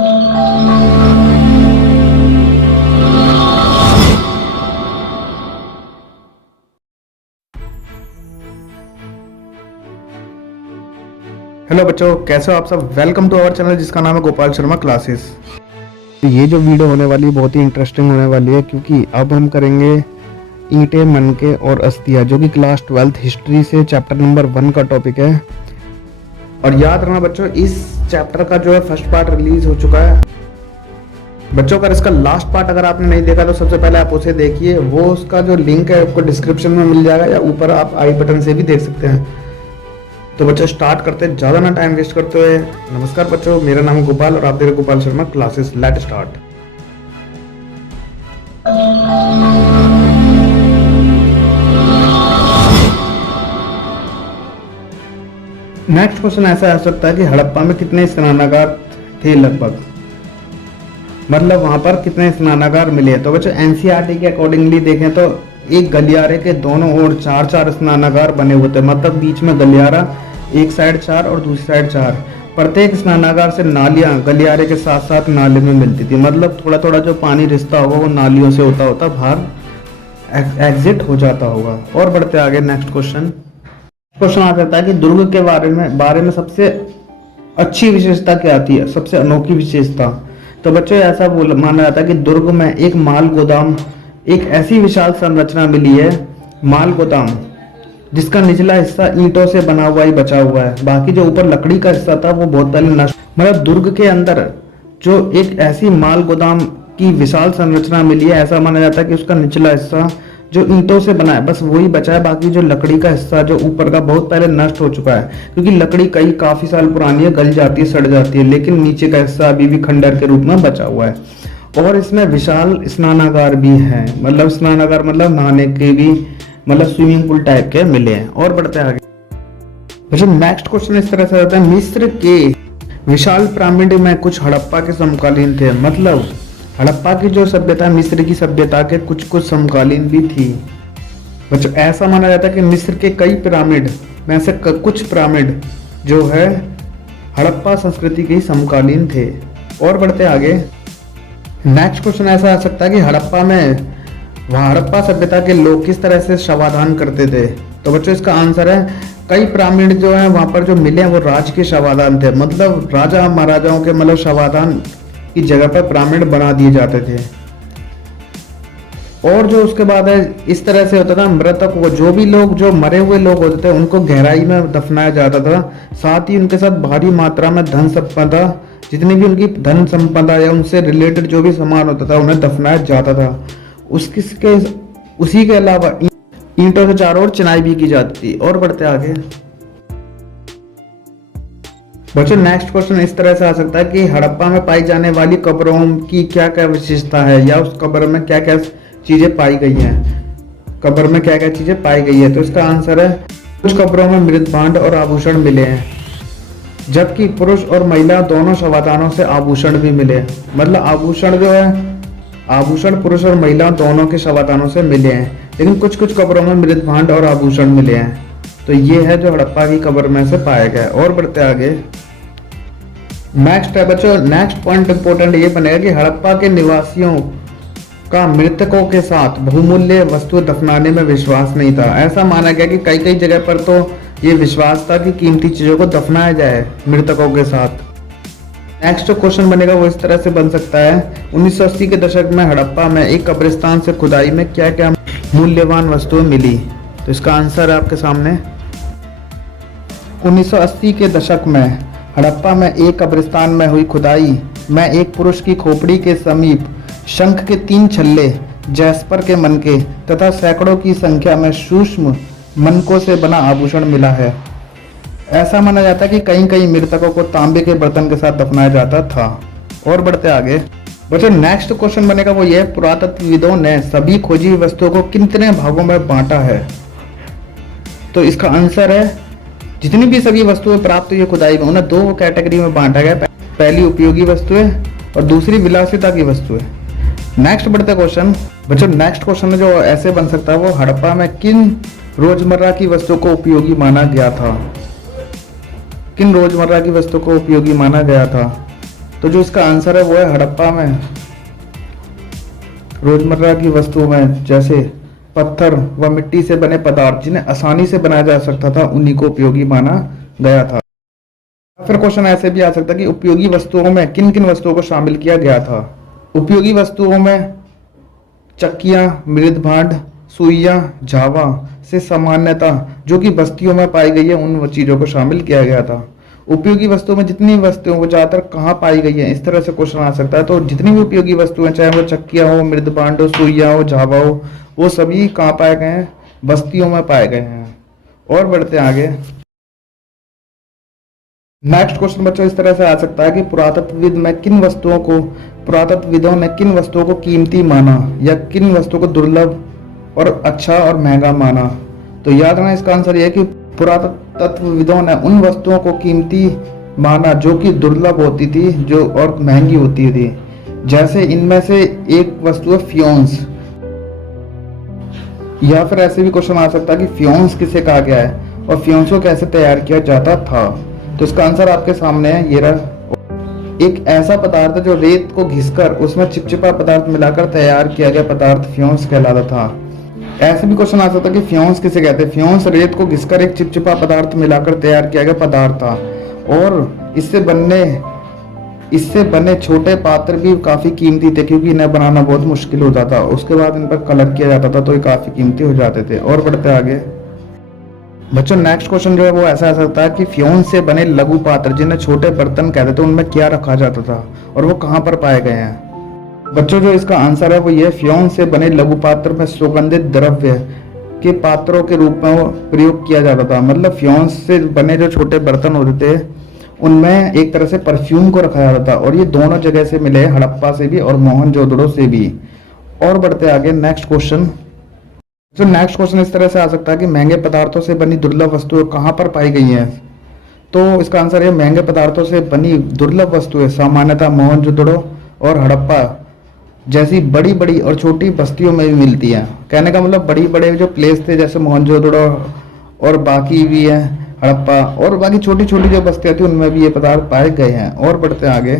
Hello बच्चों, कैसे हो आप सब। वेलकम टू आवर चैनल जिसका नाम है गोपाल शर्मा क्लासेस। ये जो वीडियो होने वाली है बहुत ही इंटरेस्टिंग होने वाली है, क्योंकि अब हम करेंगे ईंटें, मनके और अस्थियाँ, जो कि क्लास 12th हिस्ट्री से चैप्टर नंबर 1 का टॉपिक है। और याद रखना बच्चों, इस चैप्टर का जो है फर्स्ट पार्ट रिलीज हो चुका है बच्चों। अगर इसका लास्ट पार्ट अगर आपने नहीं देखा तो सबसे पहले आप उसे देखिए। वो उसका जो लिंक है आपको डिस्क्रिप्शन में मिल जाएगा, या ऊपर आप आई बटन से भी देख सकते हैं। तो बच्चों स्टार्ट करते हैं ज़्यादा ना टाइम वेस्ट करते हुए। नमस्कार बच्चों, मेरा नाम है गोपाल और आप देख रहे हैं Gopal Sharma classes. Let start. Next question ऐसा आ सकता है कि हड़प्पा में कितने स्नानागार थे लगभग, मतलब वहां पर कितने स्नानागार मिले। तो बच्चों एनसीईआरटी के अकॉर्डिंगली देखें तो एक गलियारे के दोनों ओर 4-4 स्नानागार बने हुए थे, मतलब बीच में गलियारा, एक साइड 4 और दूसरी साइड 4। प्रत्येक स्नानागार से नालियां गलियारे के साथ साथ नाले में मिलती थी, मतलब थोड़ा थोड़ा जो पानी रिसता होगा वो नालियों से होता होता बाहर एग्जिट हो जाता होगा। और बढ़ते आगे, नेक्स्ट क्वेश्चन आ जाता है कि दुर्ग के बारे में सबसे अच्छी विशेषता क्या आती है, सबसे अनोखी विशेषता। तो बच्चों ऐसा माना जाता है कि दुर्ग में एक माल गोदाम, एक ऐसी विशाल संरचना मिली है, माल गोदाम, जिसका निचला हिस्सा ईंटों से बना हुआ ही बचा हुआ है। बाकी जो ऊपर लकड़ी का हिस्सा था वो बहुत पहले नष्ट। मतलब दुर्ग के अंदर जो एक ऐसी माल गोदाम की विशाल संरचना मिली है, ऐसा माना जाता है कि उसका निचला हिस्सा जो ईंटों से बना है बस वही बचा है। बाकी जो लकड़ी का हिस्सा जो ऊपर का बहुत पहले नष्ट हो चुका है, क्योंकि लकड़ी काफी साल पुरानी है, गल जाती है, सड़ जाती है, लेकिन नीचे का हिस्सा अभी भी खंडर के रूप में बचा हुआ है। और इसमें विशाल स्नानागार भी है, मतलब स्नानागार मतलब नहाने के भी, मतलब स्विमिंग पूल टाइप के मिले हैं। और बढ़ते आगे बच्चों, नेक्स्ट क्वेश्चन इस तरह से आता है, मिस्र के विशाल पिरामिड में कुछ हड़प्पा के समकालीन थे। मतलब हड़प्पा की जो सभ्यता मिस्र की सभ्यता के कुछ कुछ समकालीन भी थी। बच्चों ऐसा माना जाता है कि मिस्र के कई पिरामिड में से कुछ पिरामिड जो है हड़प्पा संस्कृति के ही समकालीन थे। और बढ़ते आगे, नेक्स्ट क्वेश्चन ऐसा आ सकता है कि हड़प्पा सभ्यता के लोग किस तरह से शवाधान करते थे। तो बच्चों इसका आंसर है, कई पिरामिड जो है वहां पर जो मिले हैं वो राज के शवाधान थे, मतलब राजा महाराजाओं के मतलब शवाधान की जगह पर पिरामिड बना दिए जाते थे। और जो उसके बाद है इस तरह से होता था, मृतक को, जो भी लोग जो मरे हुए लोग होते थे उनको गहराई में दफनाया जाता था। साथ ही उनके साथ भारी मात्रा में धन संपदा, जितनी भी उनकी धन संपदा या उनसे रिलेटेड जो भी सामान होता था उन्हें दफनाया जाता था। उसी के अलावा ईंटों से चारों ओर चिनाई भी की जाती थी। और बढ़ते आगे बच्चों, नेक्स्ट क्वेश्चन इस तरह से आ सकता है कि हड़प्पा में पाई जाने वाली कब्रों की क्या क्या विशेषता है, या उस कब्र में क्या क्या चीजें पाई गई हैं, कब्र में क्या क्या चीजें पाई गई है। तो इसका आंसर है, कुछ कब्रों में मृत भांड और आभूषण मिले हैं, जबकि पुरुष और महिला दोनों शवाधानों से आभूषण भी मिले। मतलब आभूषण जो है, आभूषण पुरुष और महिला दोनों के शवाधानों से मिले हैं, लेकिन कुछ कुछ कब्रों में मृत भांड और आभूषण मिले हैं। तो ये है जो हड़प्पा की कब्र में से पाया गया। और बढ़ते आगे, नेक्स्ट है बच्चों, नेक्स्ट पॉइंट इंपोर्टेंट ये बनेगा कि हड़प्पा के निवासियों का मृतकों के साथ बहुमूल्य वस्तु दफनाने में विश्वास नहीं था। ऐसा माना गया कि कई कई जगह पर तो ये विश्वास था कि कीमती चीजों को दफनाया जाए मृतकों के साथ। नेक्स्ट जो क्वेश्चन बनेगा वो इस तरह से बन सकता है, 1980 के दशक में हड़प्पा में एक कब्रिस्तान से खुदाई में क्या क्या मूल्यवान वस्तुएं मिली। तो इसका आंसर है आपके सामने, 1980 के दशक में हड़प्पा में एक कब्रिस्तान में हुई खुदाई में एक पुरुष की खोपड़ी के समीप शंख के 3 छल्ले, जैस्पर के मनके तथा सैकड़ों की संख्या में सूक्ष्म मनकों से बना आभूषण मिला है। ऐसा माना जाता है कि कहीं कहीं मृतकों को तांबे के बर्तन के साथ दफनाया जाता था। और बढ़ते आगे बच्चों, नेक्स्ट क्वेश्चन बनेगा वो ये, पुरातत्वविदों ने सभी खोजी हुई वस्तुओं को कितने भागों में बांटा है। तो इसका आंसर है, जितनी भी सभी वस्तुएं प्राप्त हुई खुदाई में उन्हें 2 कैटेगरी में बांटा गया। पहली उपयोगी वस्तुएं और दूसरी विलासिता की वस्तुएं। नेक्स्ट बढ़ते क्वेश्चन बच्चों, नेक्स्ट क्वेश्चन जो ऐसे बन सकता है वो, हड़प्पा में किन रोजमर्रा की वस्तुओं को उपयोगी माना गया था, किन रोजमर्रा की वस्तुओं को उपयोगी माना गया था। तो जो इसका आंसर है वो है हड़प्पा में रोजमर्रा की वस्तुओं में जैसे पत्थर व मिट्टी से बने पदार्थ जिन्हें आसानी से बनाया जा सकता था, उन्हीं को उपयोगी माना गया था। फिर क्वेश्चन ऐसे भी आ सकता है कि उपयोगी वस्तुओं में किन किन वस्तुओं को शामिल किया गया था। उपयोगी वस्तुओं में चक्कियां, मृद भांड, सुइयां, झावा से सामान्यतः जो कि बस्तियों में पाई गई है उन चीजों को शामिल किया गया था। उपयोगी वस्तुओं में जितनी वस्तुएं वो ज्यादातर कहाँ पाई गई है, इस तरह से क्वेश्चन आ सकता है। तो जितनी भी उपयोगी वस्तुएं, चाहे वो चक्कियां हो, मृद भांड हो, सुइयां हो, झावा हो, वो सभी कहाँ पाए गए हैं? बस्तियों में पाए गए हैं। और बढ़ते आगे, नेक्स्ट क्वेश्चन बच्चों इस तरह से आ सकता है कि पुरातत्वविदों ने किन वस्तुओं को कीमती माना या किन वस्तुओं को दुर्लभ और अच्छा और महंगा माना। तो याद रखना इसका आंसर यह है कि पुरातत्वविदों ने उन वस्तुओं को कीमती माना जो कि दुर्लभ होती थी जो और महंगी होती थी। जैसे इनमें से एक वस्तु है फ्योन्स, या फिर ऐसे भी क्वेश्चन आ सकता है कि फ्योन्स किसे कहा गया है और फ्योन्स को कैसे तैयार किया जाता था। तो इसका आंसर आपके सामने है, ये रहा। एक ऐसा पदार्थ है जो रेत को घिसकर उसमें चिपचिपा पदार्थ मिलाकर तैयार किया गया पदार्थ फ्योन्स कहलाता था। ऐसे भी क्वेश्चन आ सकता है कि फ्योन्स किसे कहते हैं। फ्योन्स रेत को घिसकर एक चिपचिपा पदार्थ मिलाकर तैयार किया गया पदार्थ था और इससे बने छोटे पात्र भी काफी कीमती थे क्योंकि इन्हें बनाना बहुत मुश्किल होता था। उसके बाद इन पर कलर किया जाता था तो ये काफी कीमती हो जाते थे। और बढ़ते आगे बच्चों, नेक्स्ट क्वेश्चन जो है वो ऐसा आ सकता है कि फ्योन से बने लघु पात्र जिन्हें छोटे बर्तन कहते थे उनमें क्या रखा जाता था और वो कहाँ पर पाए गए हैं। बच्चों जो इसका आंसर है वो ये, फ्योन से बने लघु पात्र में सुगंधित द्रव्य के पात्रों के रूप में वो प्रयोग किया जाता था। मतलब फ्योन से बने जो छोटे बर्तन होते थे उनमें एक तरह से परफ्यूम को रखा जाता था और ये दोनों जगह से मिले, हड़प्पा से भी और मोहनजोदड़ो से भी। और बढ़ते आगे, नेक्स्ट क्वेश्चन। तो नेक्स्ट क्वेश्चन इस तरह से आ सकता है कि महंगे पदार्थों से बनी दुर्लभ वस्तुएं कहाँ पर पाई गई हैं। तो इसका आंसर है महंगे पदार्थों से बनी दुर्लभ वस्तुएं सामान्यतः मोहनजोदड़ो और हड़प्पा जैसी बड़ी बड़ी और छोटी बस्तियों में भी मिलती हैं। कहने का मतलब बड़ी बड़े जो प्लेस थे जैसे मोहनजोदड़ो और बाकी भी है हड़प्पा और बाकी छोटी छोटी जो बस्तियां थी उनमें भी ये पदार्थ पाए गए हैं। और बढ़ते आगे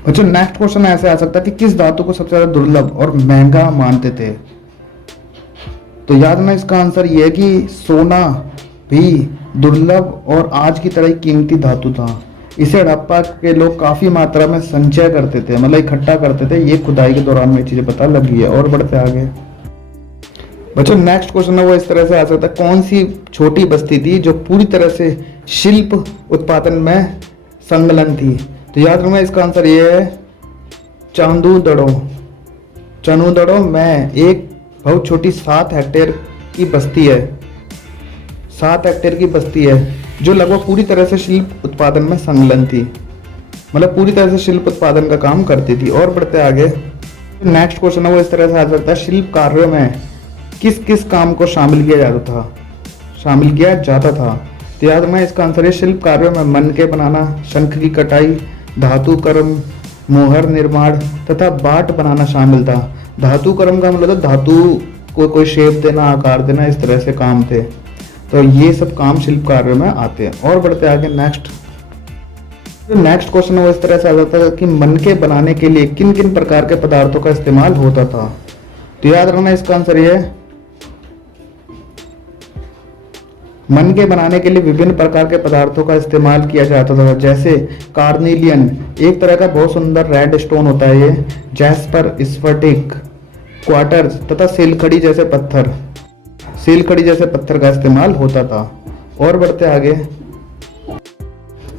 बच्चों, नेक्स्ट क्वेश्चन ऐसे आ सकता है कि किस धातु को सबसे ज्यादा दुर्लभ और महंगा मानते थे। तो याद रखना इसका आंसर ये है कि सोना भी दुर्लभ और आज की तरह ही कीमती धातु था। इसे हड़प्पा के लोग काफी मात्रा में संचय करते थे, मतलब इकट्ठा करते थे। ये खुदाई के दौरान में चीजें पता लगी है। और बढ़ते आगे बच्चों, नेक्स्ट क्वेश्चन है वो इस तरह से आ सकता है, कौन सी छोटी बस्ती थी जो पूरी तरह से शिल्प उत्पादन में संलग्न थी। तो याद रखना इसका आंसर ये है चांदूदड़ो। चांदूदड़ो में एक बहुत छोटी 7 हेक्टेयर की बस्ती है, 7 हेक्टेयर की बस्ती है जो लगभग पूरी तरह से शिल्प उत्पादन में संलग्न थी, मतलब पूरी तरह से शिल्प उत्पादन का काम करती थी। और बढ़ते आगे, नेक्स्ट क्वेश्चन है वो इस तरह से आ सकता है, शिल्प कार्यों में किस किस काम को शामिल किया जाता था। तो याद रखना इसका आंसर है शिल्प कार्यों में मनके बनाना, शंख की कटाई, धातु कर्म, मोहर निर्माण तथा बाट बनाना शामिल था। धातु कर्म का मतलब धातु को कोई शेप देना, आकार देना, इस तरह से काम थे। तो ये सब काम शिल्प कार्यों में आते हैं। और बढ़ते आगे, नेक्स्ट क्वेश्चन वो इस तरह से आ जाता है कि मनके बनाने के लिए किन किन प्रकार के पदार्थों का इस्तेमाल होता था। तो याद रखना इसका आंसर ये है, मनके बनाने के लिए विभिन्न प्रकार के पदार्थों का इस्तेमाल किया जाता था। जैसे कार्निलियन, एक तरह का बहुत सुंदर रेड स्टोन होता है ये, जैस्पर, स्फटिक, क्वार्टर्स तथा सीलखड़ी जैसे पत्थर का इस्तेमाल होता था। और बढ़ते आगे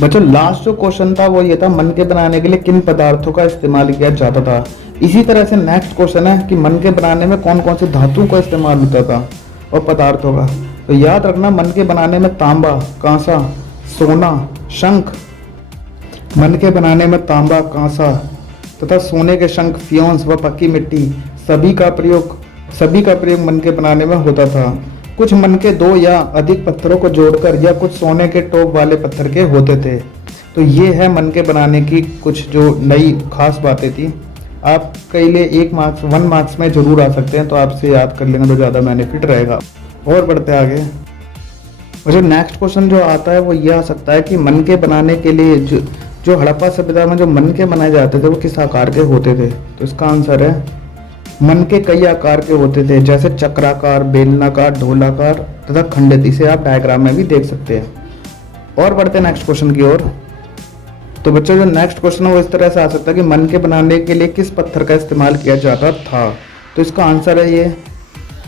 बच्चों, लास्ट जो क्वेश्चन था वो ये था, मनके बनाने के लिए किन पदार्थों का इस्तेमाल किया जाता था। इसी तरह से नेक्स्ट क्वेश्चन है कि मनके बनाने में कौन कौन सी धातुओं का इस्तेमाल होता था और पदार्थों का। तो याद रखना, मनके बनाने में तांबा, कांसा, सोना, शंख, मनके बनाने में तांबा, कांसा तथा सोने के शंख, फ्योन्स व पक्की मिट्टी सभी का प्रयोग मनके बनाने में होता था। कुछ मनके 2 या अधिक पत्थरों को जोड़कर या कुछ सोने के टोप वाले पत्थर के होते थे। तो ये है मनके बनाने की कुछ जो नई खास बातें थी। आपके लिए 1 मार्क्स में जरूर आ सकते हैं, तो आपसे याद कर लेना तो ज़्यादा बेनिफिट रहेगा। और बढ़ते आगे, और जो नेक्स्ट क्वेश्चन जो आता है वो ये आ सकता है कि मनके बनाने के लिए जो हड़प्पा सभ्यता में जो मन के बनाए जाते थे वो किस आकार के होते थे? तो इसका आंसर है मन के कई आकार के होते थे, जैसे चक्राकार, बेलनाकार, ढोलाकार तथा खंडित। इसे आप डायग्राम में भी देख सकते हैं। और बढ़ते हैं नेक्स्ट क्वेश्चन की ओर। तो बच्चों जो नेक्स्ट क्वेश्चन है वो इस तरह से आ सकता है कि मन के बनाने के लिए किस पत्थर का इस्तेमाल किया जाता था? तो इसका आंसर है ये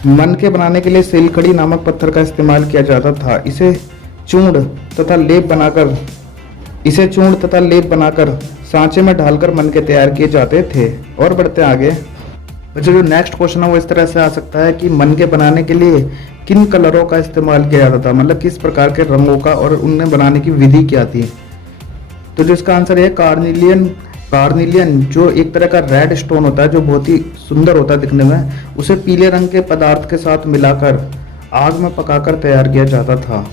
मन के बनाने के लिए सिलखड़ी नामक पत्थर का इस्तेमाल किया जाता था। इसे चूर्ण तथा लेप बनाकर सांचे में ढालकर मन के तैयार किए जाते थे। और बढ़ते आगे। बच्चों जो नेक्स्ट क्वेश्चन है वो इस तरह से आ सकता है कि मन के बनाने के लिए किन कलरों का इस्तेमाल किया जाता था, मतलब किस प्रकार के रंगों का, और उनमें बनाने की विधि क्या थी? तो जो इसका आंसर है कार्निलियन जो एक तरह का रेड स्टोन होता है जो बहुत ही सुंदर होता है दिखने में, उसे पीले रंग के पदार्थ के साथ मिलाकर आग में पकाकर तैयार किया जाता था।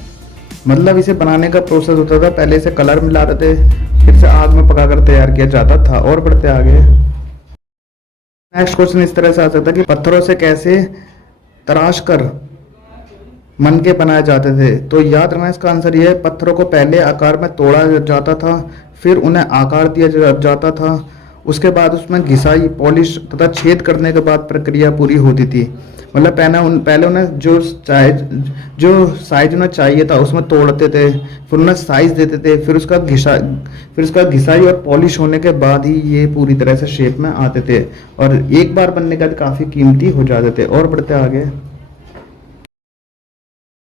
मतलब इसे बनाने का प्रोसेस होता था, पहले से कलर मिलाते थे, फिर से आग में पकाकर तैयार किया जाता था। और बढ़ते आगे। नेक्स्ट क्वेश्चन इस तरह से आ सकता है कि पत्थरों से कैसे तराश कर मन के बनाए जाते थे? तो याद रखना इसका आंसर यह है, पत्थरों को पहले आकार में तोड़ा जाता था, फिर उन्हें आकार दिया जाता था, उसके बाद उसमें घिसाई, पॉलिश तथा छेद करने के बाद प्रक्रिया पूरी होती थी। मतलब पहले उन्हें जो साइज उन्हें चाहिए था उसमें तोड़ते थे, फिर उन्हें साइज देते थे, फिर उसका घिसाई और पॉलिश होने के बाद ही ये पूरी तरह से शेप में आते थे, और एक बार बनने का काफ़ी कीमती हो जाते थे। और बढ़ते आगे।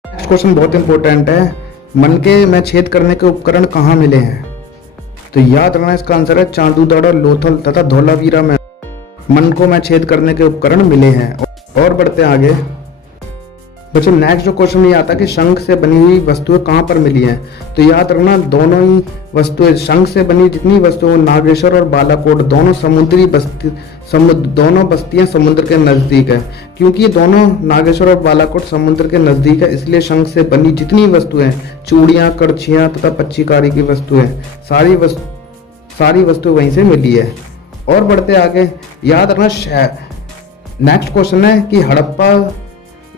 नेक्स्ट क्वेश्चन बहुत इंपॉर्टेंट है, मन के में छेद करने के उपकरण कहाँ मिले हैं? तो याद रखना इसका आंसर है चांदूदड़ा, लोथल तथा धौलावीरा में मन को में छेद करने के उपकरण मिले हैं। और बढ़ते आगे। बच्चों नेक्स्ट जो क्वेश्चन ये आता है कि शंख से बनी हुई वस्तुएं कहाँ पर मिली हैं? तो याद रखना दोनों ही वस्तुएं, शंख से बनी जितनी वस्तुएं, नागेश्वर और बालाकोट दोनों बस्तियां समुद्र के नजदीक है। क्योंकि दोनों नागेश्वर और बालाकोट समुद्र के नजदीक है, इसलिए शंख से बनी जितनी वस्तुएं, चूड़ियां, करछियां तथा पच्चीकारी की वस्तुएं, सारी वस्तुएं वहीं से मिली है। और बढ़ते आगे। याद रखना नेक्स्ट क्वेश्चन है कि हड़प्पा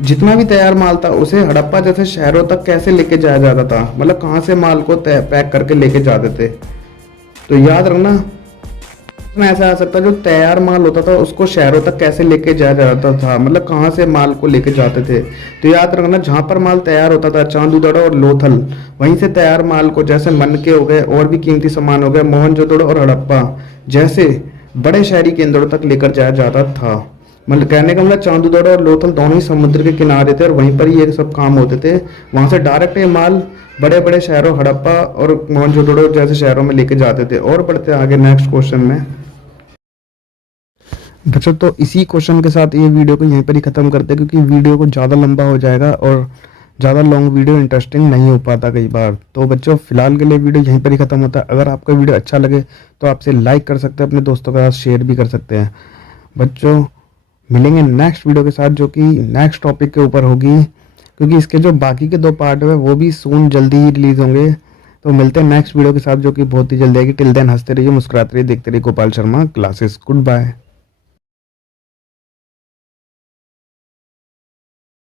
जितना भी तैयार माल था उसे हड़प्पा जैसे शहरों तक कैसे लेके जाया जाता था, मतलब कहाँ से माल को पैक करके लेके जाते थे? तो याद रखना इसमें ऐसा आ सकता है जो तैयार माल होता था उसको शहरों तक कैसे लेके जाया जाता था, मतलब कहाँ से माल को लेके जाते थे? तो याद रखना जहाँ पर माल तैयार होता था, चांदूदड़ा और लोथल, वहीं से तैयार माल को, जैसे मनके हो गए और भी कीमती सामान हो गए, मोहनजोदड़ो और हड़प्पा जैसे बड़े शहरी केंद्रों तक लेकर जाया जाता था। मतलब कहने का मतलब चांदूदड़ा और लोथल दोनों ही समुद्र के किनारे थे और वहीं पर ही ये सब काम होते थे। वहां से डायरेक्ट ये माल बड़े बड़े शहरों, हड़प्पा और मोहनजोदड़ो जैसे शहरों में लेके जाते थे। और बढ़ते आगे नेक्स्ट क्वेश्चन में। बच्चों तो इसी क्वेश्चन के साथ ये वीडियो को यहीं पर ही खत्म करते हैं, क्योंकि वीडियो को ज़्यादा लंबा हो जाएगा और ज़्यादा लॉन्ग वीडियो इंटरेस्टिंग नहीं हो पाता कई बार। तो बच्चों फिलहाल के लिए वीडियो यहीं पर ही खत्म होता है। अगर आपका वीडियो अच्छा लगे तो आपसे लाइक कर सकते हैं, अपने दोस्तों के साथ शेयर भी कर सकते हैं। बच्चों मिलेंगे नेक्स्ट वीडियो के साथ जो कि नेक्स्ट टॉपिक के ऊपर होगी, क्योंकि इसके जो बाकी के 2 पार्ट है वो भी सून जल्दी ही रिलीज होंगे। तो मिलते हैं नेक्स्ट वीडियो के साथ जो कि बहुत ही जल्दी आएगी। टिल देन हंसते रहिए, मुस्कुराते रहिए, देखते रहिए Gopal Sharma classes. Good bye.